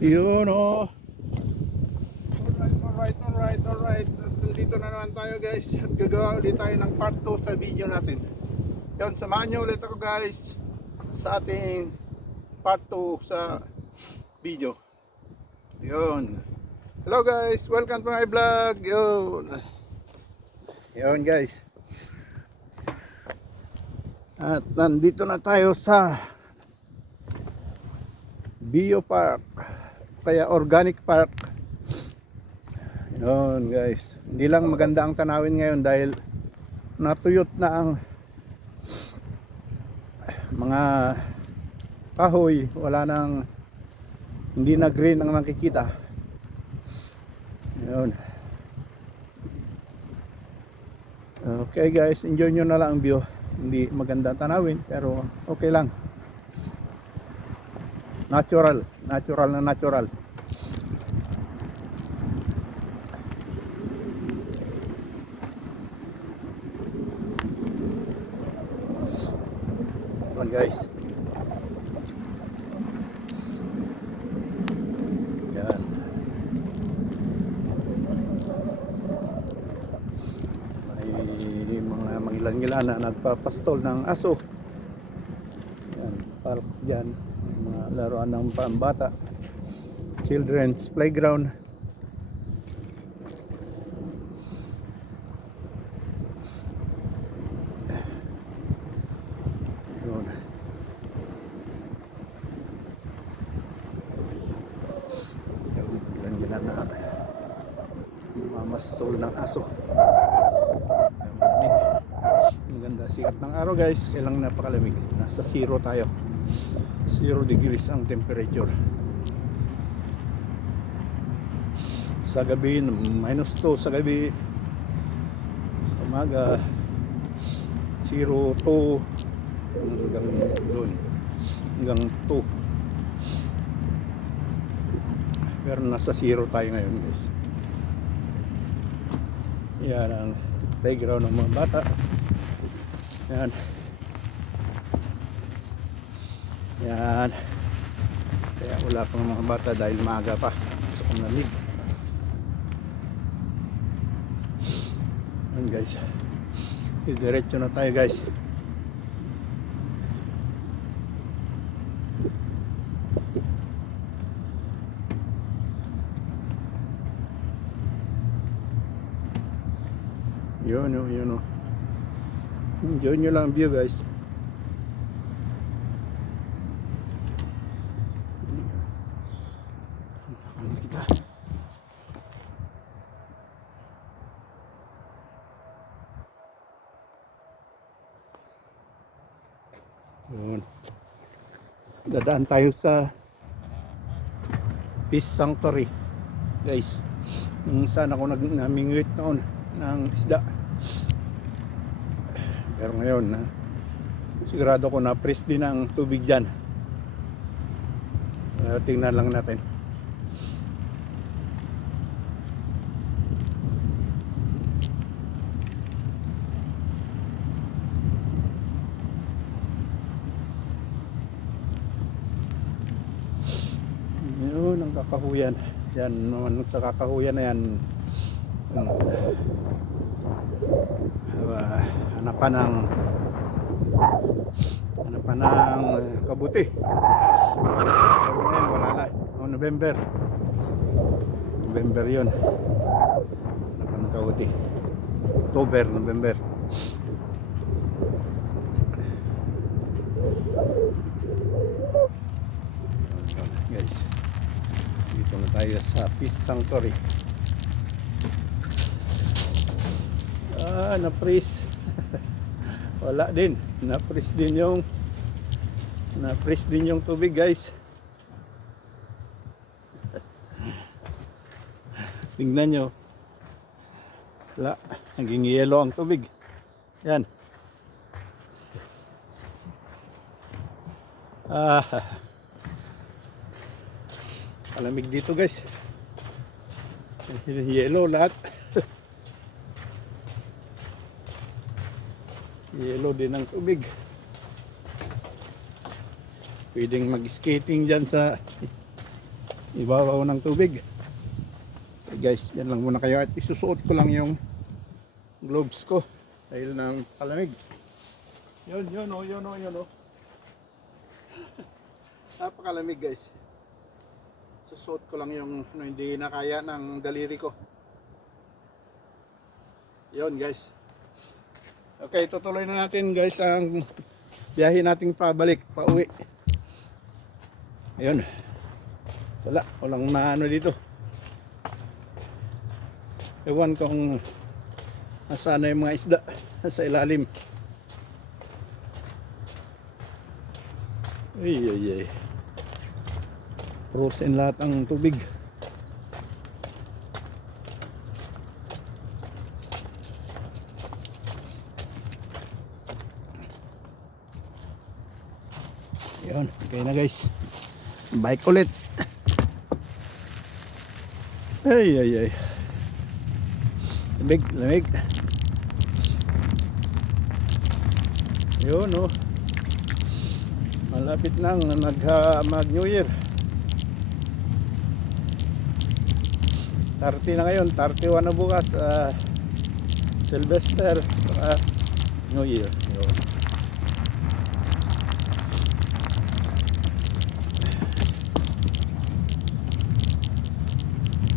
Yun oh. Alright. Dito na naman tayo guys. At gagawa ulit tayo ng part 2 sa video natin. Yun, samahan nyo ulit ako guys sa ating part 2 sa video. Yun. Hello guys, welcome to my vlog. Yun guys. At nandito na tayo sa Biopark, kaya organic park. Yun guys, hindi lang maganda ang tanawin ngayon dahil natuyot na ang mga kahoy, wala nang, hindi na green ang makikita. Yun. Okay guys, enjoy nyo na lang ang view. Hindi maganda tanawin pero okay lang. Natural na natural. Yun guys. Yan. May mga mangilan-ngilan na nagpapastol ng aso. Yan, park dyan. Mga laruan ng pambata, children's playground. Yun. Yan na mamastol ng aso. Ang ganda sikat ng araw guys, ilang napakalamig. Nasa 0 tayo, 0 degrees ang temperature. Sa gabi -2, sa gabi sa umaga 0, 2 hanggang doon, hanggang 2. Pero nasa 0 tayo ngayon guys. Yan ang playground ng mga bata. Yan. Yan. Kaya wala pang mga bata dahil maaga pa sa kanalig. Yan guys. Diretso na tayo guys. Yun o. Enjoy nyo lang ang view guys. Yun. Dadaan tayo sa Fish Sanctuary guys. Kung saan ako namingwit noon ng isda. Pero ngayon sigurado ko na fresh din ang tubig dyan. Tingnan lang natin. Yun ang kakahuyan. Yan naman sa kakahuyan na yan. Hanapan ng kabuti. Pero ngayon wala na. November yun. Hanapan ng kabuti. October, November. Guys, dito na tayo sa Fish Sanctuary. Na-freeze. Wala din. Na-freeze din yung tubig guys. Tingnan nyo. Wala. Naging yellow ang tubig. Yan. Palamig dito guys. Yellow lahat. Yellow din ang tubig. Pwedeng mag-skating dyan sa ibabaw ng tubig. Okay guys, yan lang muna kayo at isusuot ko lang yung gloves ko dahil ng palamig. Yun oh. Napakalamig guys. Susuot ko lang yung hindi na kaya ng daliri ko. Yun guys. Okay, tutuloy na natin guys ang biyahe nating pabalik, pauwi. Ayun. Walang maano dito. Ewan kung nasaan na yung mga isda sa ilalim. Ay. Frozen lahat ang tubig. Ayun, okay na guys. Bike ulit. Ay. Lamig. Yun oh. Malapit nang mag New Year. 30 na ngayon, 31 na bukas. Sylvester saka New Year. Yun.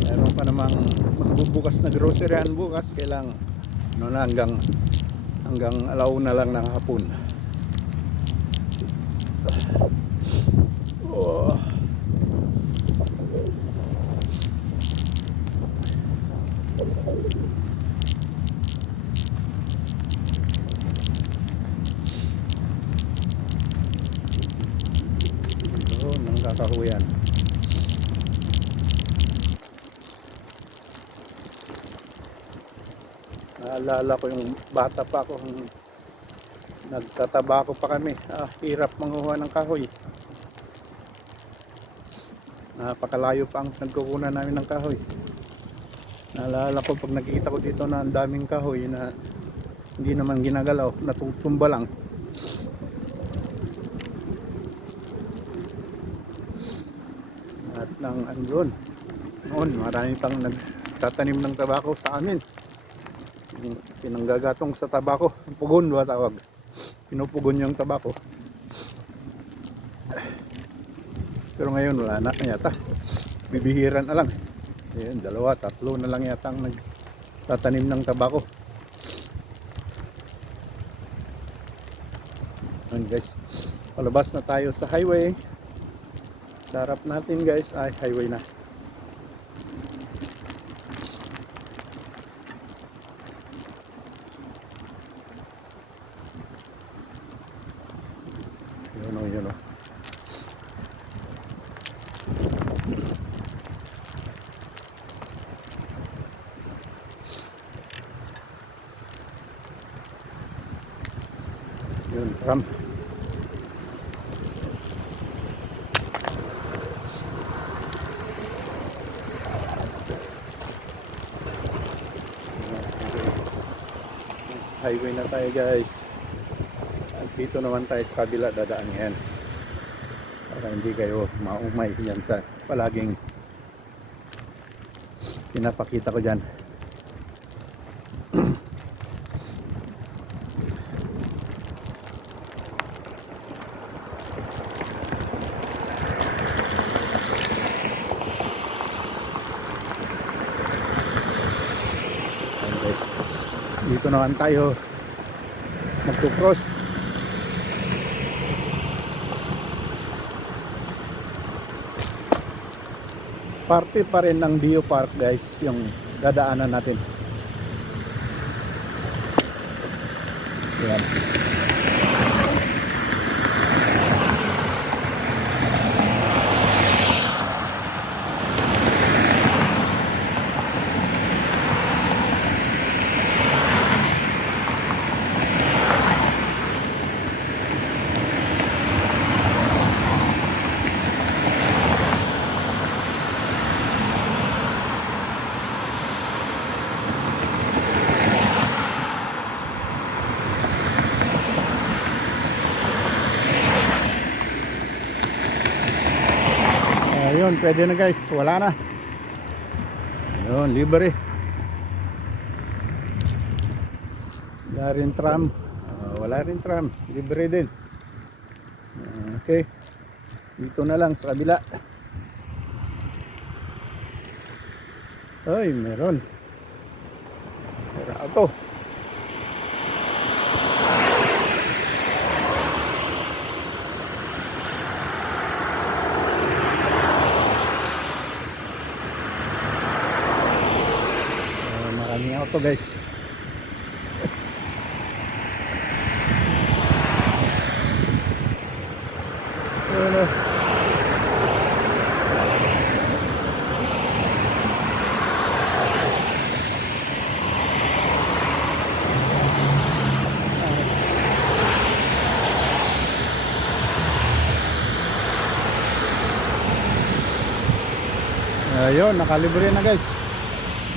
Meron pa namang magbubukas na groceryan bukas, kailang na hanggang alauna lang ng hapon. Oh. Nang kakahuyan. Naalala ko yung bata pa ako, nagtatabako pa kami. Hirap manguha ng kahoy. Napakalayo pa ang nagkukunan namin ng kahoy. Naalala ko pag nakikita ko dito na ang daming kahoy na hindi naman ginagalaw, natutumba lang. At nang andun, noon marami pang nagtatanim ng tabako sa amin. Yung pinanggagatong sa tabako, pugon ba tawag? Pinupugon yung tabako. Pero ngayon wala na yata. Bibihiran na lang. Ayun, 2, 3 na lang yata ang nagtatanim ng tabako. Ayun guys, palabas na tayo sa highway. Sa harap natin guys ay highway na. Yun o. Yun, ram. Highway na tayo guys. At dito naman tayo sa kabila dadaan yan. Para hindi kayo maumay yan sa palaging pinapakita ko dyan. Dito naman tayo magto-cross. Parte pa rin ng Bio Park guys yung dadaanan natin. Yan. pwede na guys, wala na. Yun, libre. Wala rin tram. Wala rin tram, libre din. Okay, dito na lang sa kabila. Ay, meron. Pero auto. Maraming auto guys. Ano? Ayun, nakalibre na guys.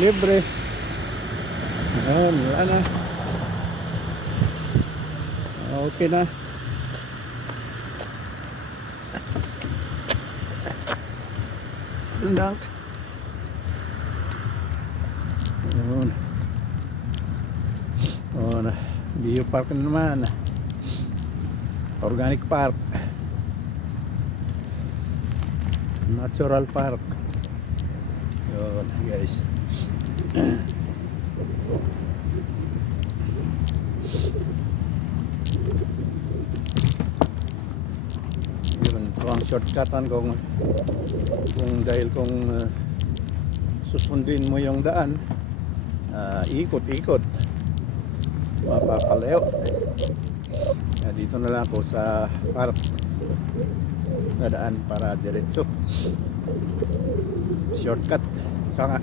Libre. Ayun, wala na. Okay na. Lang. Ayun. Oh, Bio Park na naman. Organic Park. Natural Park. Yun guys. Yun, ito ang shortcutan kung susundin mo yung daan, ikot-ikot mapapalayo. Dito na lang ako sa park na daan para diretso, shortcut kanga.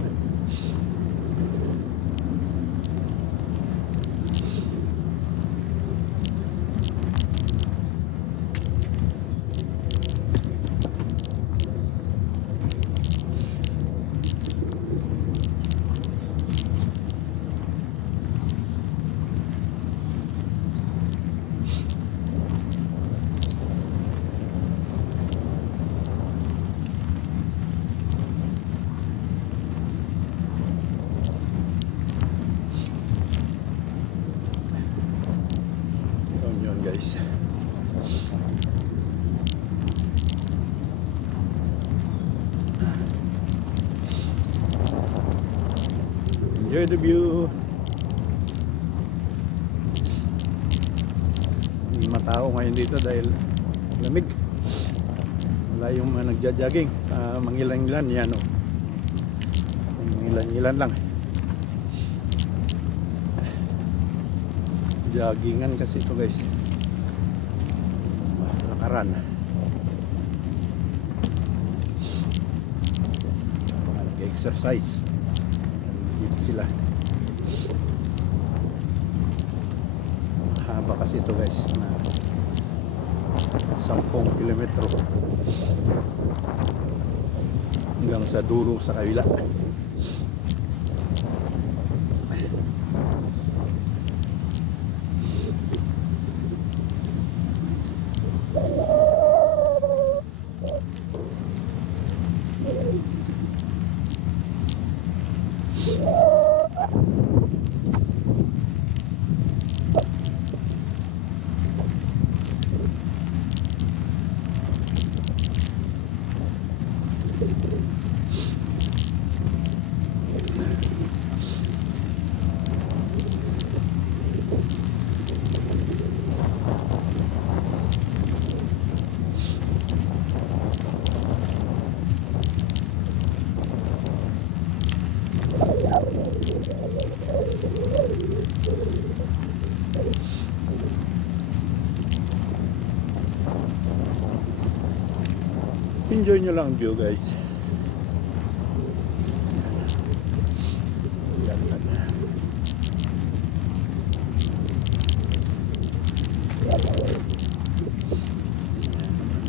Guys, enjoy the view. Hindi matao ngayon dito dahil lamig. Wala yung nagja-jogging, mangilan-ilan yan, oh. Mangilan-ilan lang. Joggingan kasi ito guys, lakaran. Nag-exercise dito sila. Haba kasi ito guys, na 10 kilometro hanggang sa dulo sa kabila. Enjoy nyo lang view guys.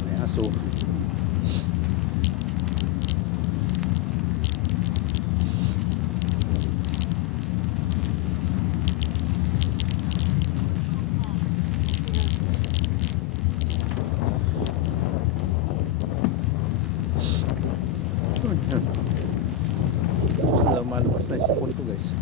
May aso. lumalabas na sipon to guys.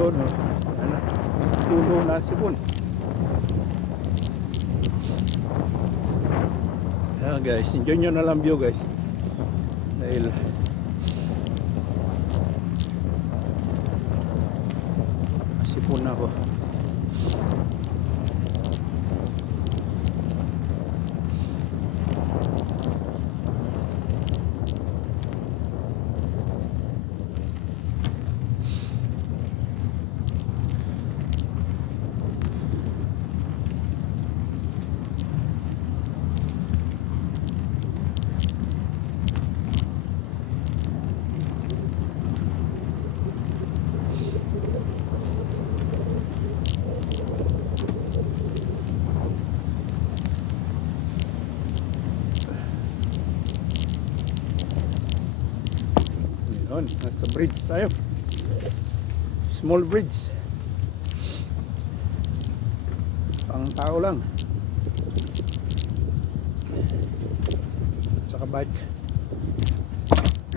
Yun, oh. Yan na. Tulo na sipon. Ayan guys, enjoy nyo na lang view guys. Dahil sipon na ako. Yun, nasa bridge tayo. Small bridge. Pang tao lang. Saka bike.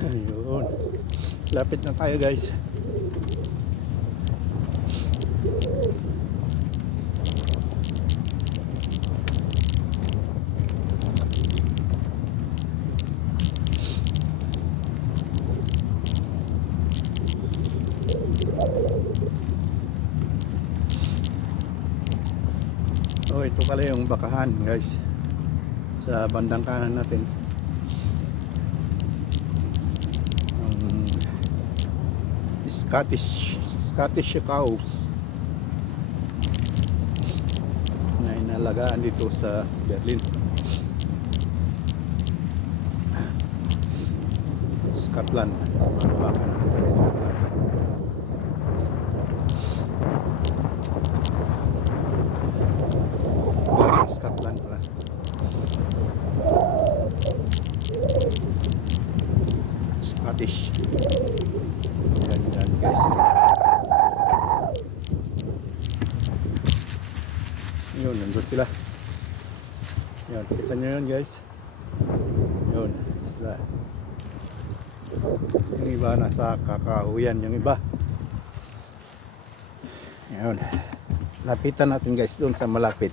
Yun. Lapit na tayo guys. Oh, ito pala yung bakahan guys sa bandang kanan natin. Scottish cows na inalagaan dito sa Berlin. Scotland, mga baka natin sa Scotland. Scotland pala. Scottish. Yan guys. Yun, nandun sila. Yan, kita nyo yun guys. Yun, sila. Yung iba nasa kakahuyan, yung iba. Yun. Lapitan natin guys doon sa malapit.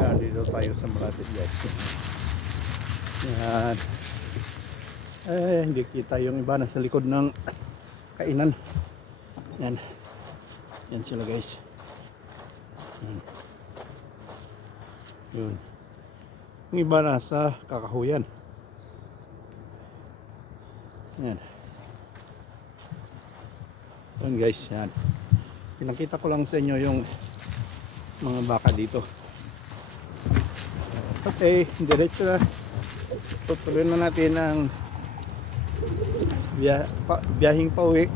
Yan, dito tayo sa malapit guys. Yan. Hindi kita yung iba nasa likod ng kainan. Yan. Yan sila guys. Yan. Yun. Yung iba nasa kakahuyan. Yan. Yan guys, yan. Pinakita ko lang sa inyo yung mga baka dito. Okay, diretso na. Tutuloy na natin ang biyahing pauwi.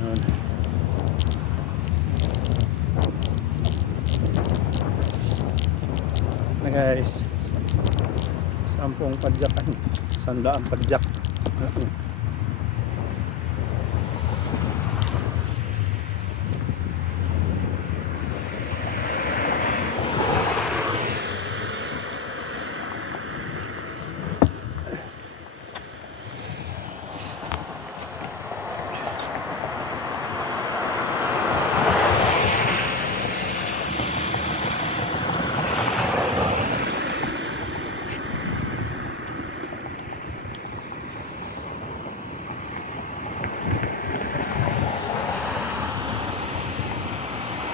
Yun. Na guys, 10 padyak, 100 padyak.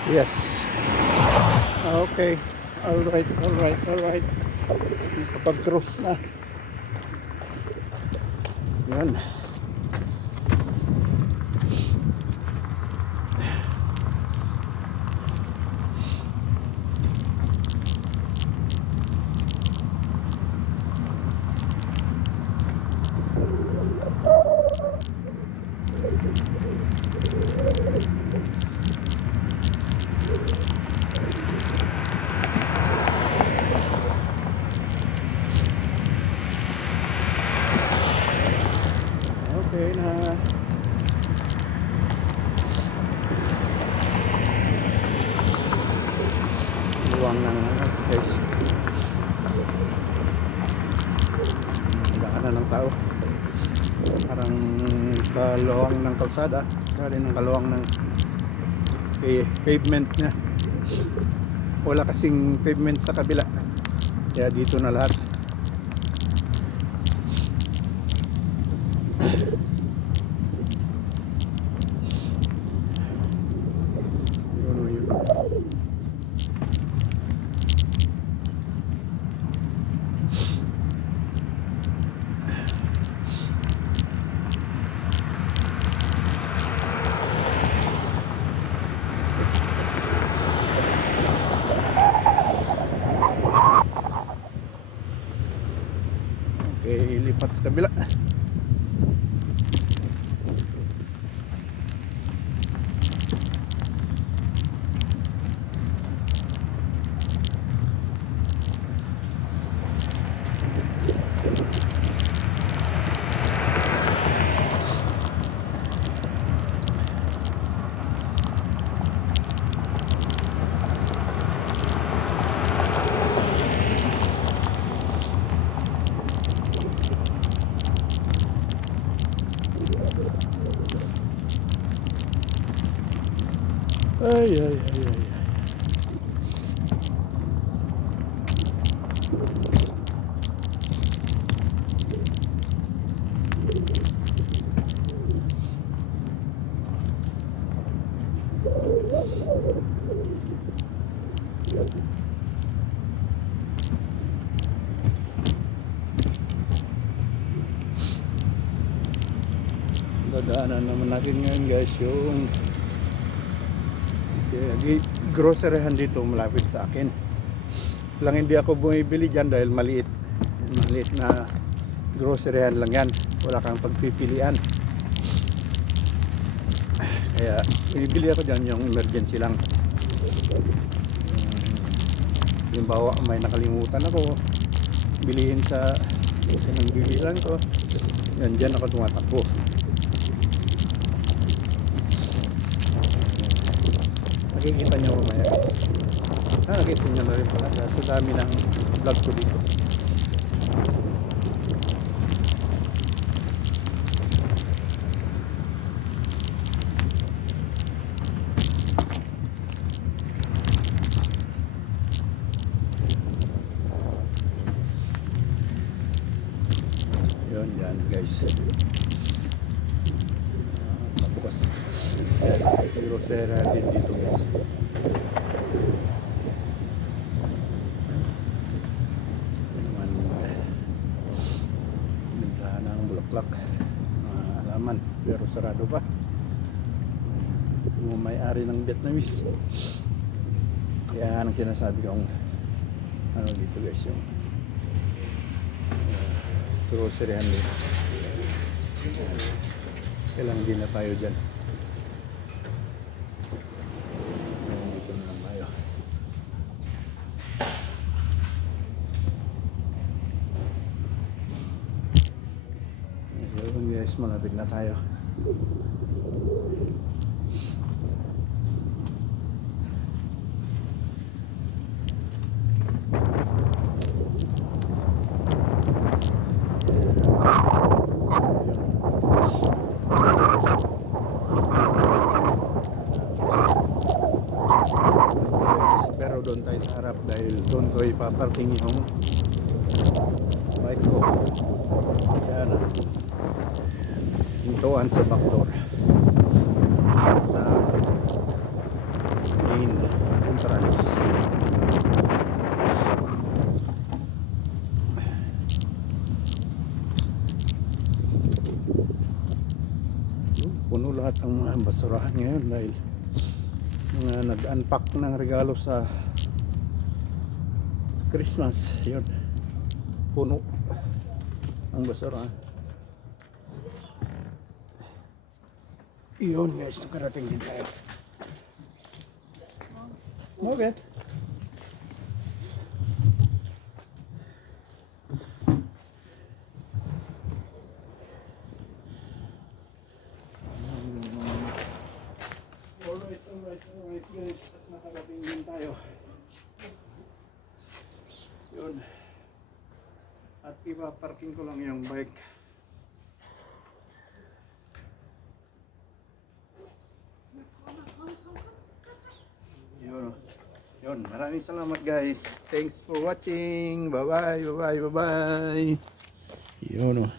Yes. Okay. Alright, alright, alright. Nakapag-cross na. Yan. Okay na. Luwang na guys. Daanan ng tao. Parang kaluwang ng kalsada. Kaya ng kaluwang ng pavement niya. Wala kasing pavement sa kabila. Kaya dito na lahat. Okay, lipat sa kabila. Ay, ay, ay, ay. Dadaanan naman natin ngayon guys yung groceryhan dito malapit sa akin. Lang hindi ako bumibili dyan dahil maliit na groceryhan lang yan, wala kang pagpipilian. Kaya bibili ako dyan yung emergency lang. Halimbawa may nakalimutan ako bilihin sa ng bilihan ko, yan dyan ako tumatakbo. Nakikita nyo mamaya guys. Nakikita nyo na rin pala sa dami ng vlog ko dito. Yun yan guys. Bukas. Grocery din dito guys. Bintahan ng bulaklak, mga alaman, pero sarado pa. Yung may-ari ng Vietnamese. Kaya ang sinasabi kong ano dito guys, yung groceryhan dito. Kailangan din na tayo dyan. Dito na lang tayo. Yun guys, malapit na tayo. Pero doon tayo sa harap dahil doon ko ipaparking yung bike ko. Kaya na hintuan sa backdoor sa main. puno lahat ng mga basurahan ngayon dahil mga nag-unpack ng regalo sa Christmas. Yun, puno ang basurahan. Yun guys, nakarating din tayo. Okay. Alright guys, at nakarating din tayo. Yun. At ipa-parking ko lang yung bike. Yun. Yun. Maraming salamat guys. Thanks for watching. Bye bye. Bye bye. Bye bye. Yun.